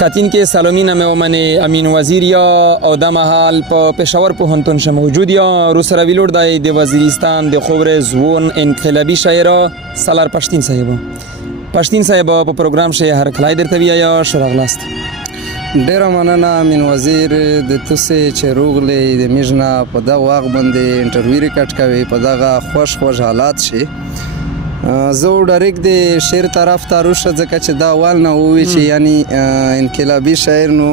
کاتین کې سالومین مې امین وزیر یا او د مهال په پېښور پوهنتون شه موجود یا روسره ویلوړ د وزیرستان د خبر زون انقلابی شاعر سالار پښتین صاحب په پروګرام شه هر کلای درته یا شراغلاست ډیره مننه امین وزیر د تاسو چې روغلې د میژنا په دا واغ باندې انټرویو ریکارډ کوي په دغه خوش حالات شي زه ډایرکټ د شعر طرف ته روشه ځکه چې دا اول نه ووي چې یعنی انقلابي شاعر نو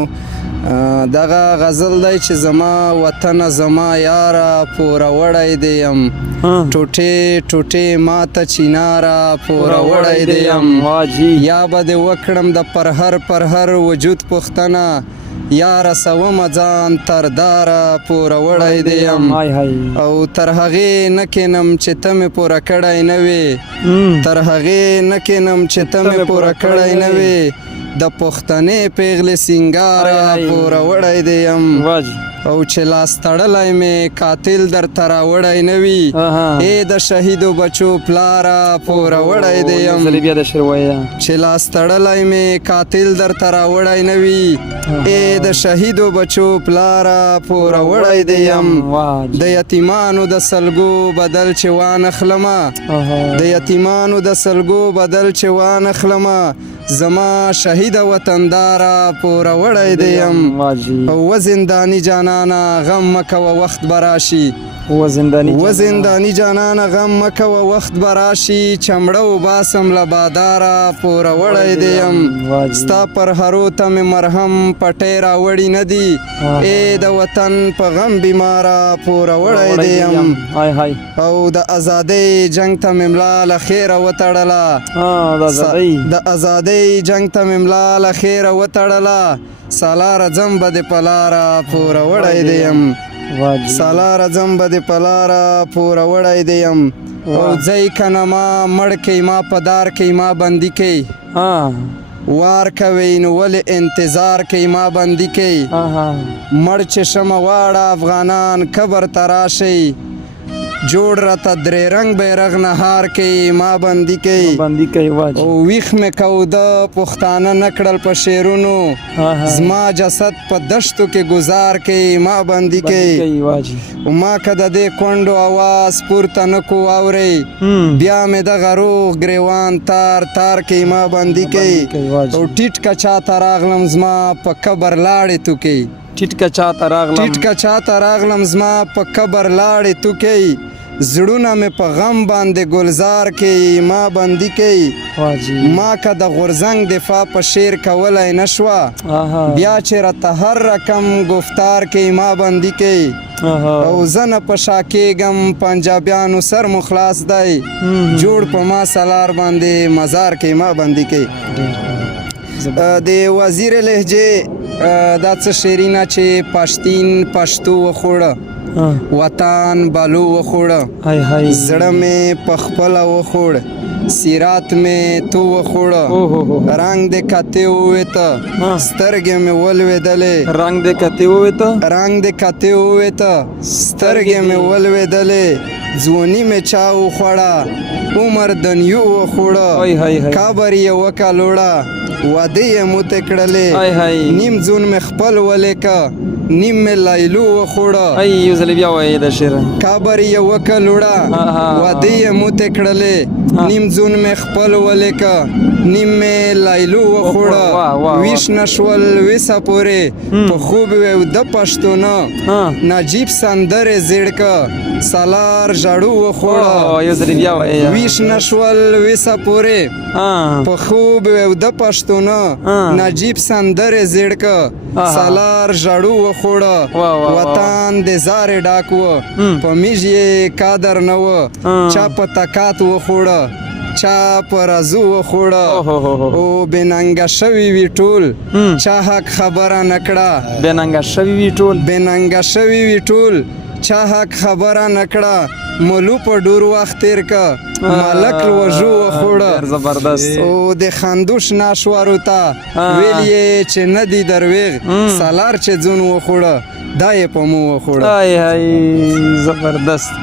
دغه غزل دی چې زما وطن زما یاره پوره وړی دی یم ټوټې ماته چیناره پوره وړی دی یم یا به دې وکړم د پرهر وجود پوښتنه یا رسوم ځان تر داره پوره وړی دی یم او تر هغې نه کینم چې ته مې پوره کړی نه وې تر هغې نه کینم چې ته مې پوره کړی نه وې د پښتنې پیغلې سینګاره پوره وړی دی یم او چې لاس تړلی مې قاتل درته راوړی نه وي ای د شهیدو بچو پلاره پوره وړی دی یم چې لاس تړلی مې قاتل درته راوړی نه وي ای د شهیدو بچو پلاره پوره وړی دی یم د یتیمانو د سلګو بدل چې وانخلمه د یتیمانو د سلګو بدل چې وانخلمه زما شهید وطنداره پوره وړی دی یم و زندانی جانانا غم مکوه وخت براشي و زندانی جانانا غم مکوه وخت براشي چمړه وباسم له باداره پوره وړی دی یم ستا پر هرو ته مې مرهم پټۍ راوړي نه دي ای د وطن په غم بیماره پوره وړی دی یم او د ازادۍ جنګ ته مې ملا له خیره وتړله د ازادۍ جنګ ته مې ملا له خیره وتړله سالاره ځم به د پلاره پوره وړی دی یم سالاره ځم به د پلاره پوره وړی دی یم او ځئ کنه ما مړ کوي ما په دار کوي ما بندي کوي وار کوي نو ولې انتظار کوي ما بندي کوي مړ چې شمه واړه افغانان قبر ته راشئ جوړ راته درې رنګ بیرغ نهار کوي ما بندي کوي او ویښ مې کوده پښتانه نه کړل په شعرونو زما جسد په دشتو کې ګزار کوي ما بندي کوي ما که د دې کونډو اواز پورته نه کو واورئ بیا مې دغه روغ ګریوان تار کوي ما بندي کوي او ټیټ که چاته راغلم زما په قبر لاړې توکئ ټیټ که چاته راغلم زما په قبر لاړې توکئ زړونه مې په غم باندې ګلزار کوي ما بندي کوي ما که د غورځنګ دفاع په شعر کولی نه شوه بیا چې راته هر رقم گفتار کوي ما بندي کوي او زه نه په شا کېږم پنجابیانو سر مو خلاص دی جوړ په ما سالار باندې مزار کوي ما بندي کوي د وزیر لهجې دا څه شعرونه چې پښتین پښتو وخوړه وطن بالو وخوړه زړه مې په خپله وخوړ سیرات مې تو وخوړه رنګ دې کتې وویته سترګې مې ولوېدلې رنګ دې کتې وویته سترګې مې ولوېدلې ځواني مې چا وخوړه عمر دنیو وخوړه کابر یې وکلوړه واده یې موته کړلې نیم ځون مې خپل ولیکه نیم مې لایلو وخوړه کابر یې وکلوړه واده یې موته کړلې نیم ځون مې خپل ولیکه نیم مې لایلو وخوړه ویش نشول ویسه پورې په خوب ویو د پښتونه نجیب سندرې زیړکه سالار ژړو وخوړه ویش نشول ویسه پورې په خوب ویو د پښتونه نجیب سندرې زیړکه سالار ژړو وخوړه وطن د زارې ډاک و په میژ یې قادر نه و چا په تکات وخوړه چا په رازو وخوړه او بېننګه شوي وي ټول چا حق خبره نه کړه بېننګه شوي وي ټول چا حق خبره نه کړه ملو په ډور وخت تیر که مالک وژو وخوړه او د خندوش ناشوارو ته ویل یې چې نه دی درویغ سالار چې ځون وخوړه دا یې په مو وخوړه زبردست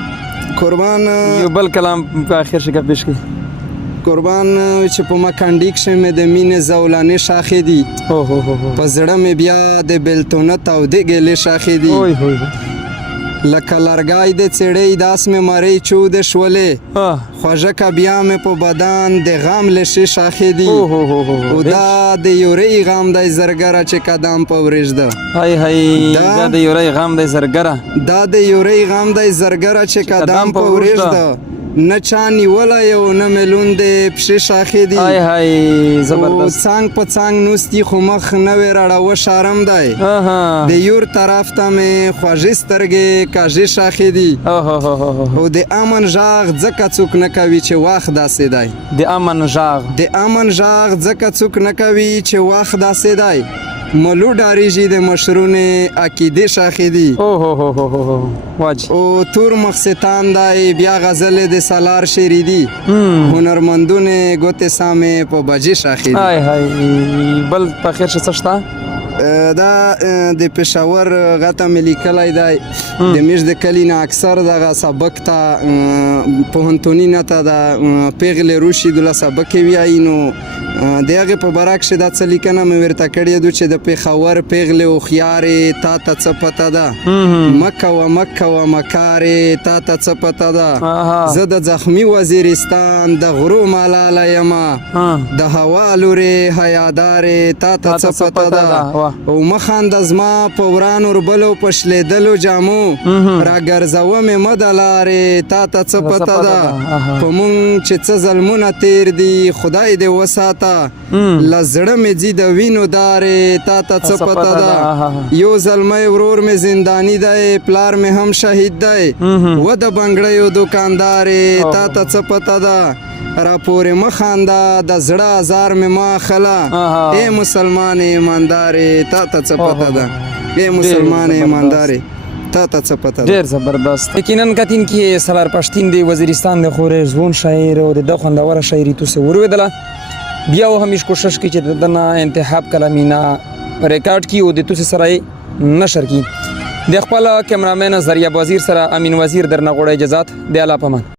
قربان یو بل کلام په آخر شکه پیش کی قربان چې په مکنډي کښې مې د مینې زولانې شاخې دي په زړه مې بیا د بېلتونه تودې ګیلې شاخې دي لکه لرګی د څېړۍ داس مې مرۍ چودې شولې خوږه که بیا مې په بدن د غم لشې شاخې دي او دا د یورۍ غم دی زرګره چې قدم په ورېږده دا د یورۍ غم دی زرګره دا د یورۍ غم دی زرګره چې قدم په ورېږده نه چا نیولی او نه مې لوندې پښې شاخې دي او څانګ په څانګ نوستي خو مخ نوې راړوه شارم دی د یور طرف ته مې خوږې سترګې کاږې شاخې دي او د امن غږ ځکه څوک نه کوي چې وخت داسې دی د امن غږ ځکه څوک نه کوي چې وخت داسې دی ملو ډاریږي د مشرونې عقیدې شاخې دي او تور مخستان دی بیا غزلې د سالار شعري دي هنرمندونې ګوتې سامې په بجې شاخې دي بل په خیر څه شته دا د پېښور غته مې لیکلی دی د میش د کلي نه اکثر دغه سبق ته پوهنتوني نه ته د پیغلې روشي دوله سبق یې ویایي نو د هغې په باره کښې دا څه لیکنه مې ورته کړې ده چې د پېښور پیغلې هوښیارې تا ته څه پته ده مه کوه مکارې تا ته څه پته ده زه د زخمي وزیرستان د غرو ملاله یمه د هوا لورې حیادارې تا ته څه پته ده او مه خانده زما په وران وربلو په شلېدلو جامو راګرځوه مې مه د لارې تا ته څه پته ده په مونږ چې څه ظلمونه تېر دي خدای دې وساته له زړه مې ځي د وینو دارې تا ته څه پته ده یو زلمی ورور مې زنداني دی پلار مې هم شهید دی و د بنګړیو دوکاندارې تا ته څه پته ده راپورې مه خانده د زړه ازار مې مه اخله ای مسلمان ایماندارې تا ته څه پته ده ای مسلمان ایماندارې تا ته څه پته ده ډېر زبردست یقینا کتین کې سالار پښتین د وزیرستان د خورې ځوان شاعر او د ده خوندوره شاعري تاسې ورولېدله بیا و همیش کوشش کی چې د ده نه انتخاب کلامینه ریکارډ کی او د تاسې سره یې نشر کی د خپل کیمرامین ذریعه وزیر سره امین وزیر درنه غواړي اجازات د الله پامان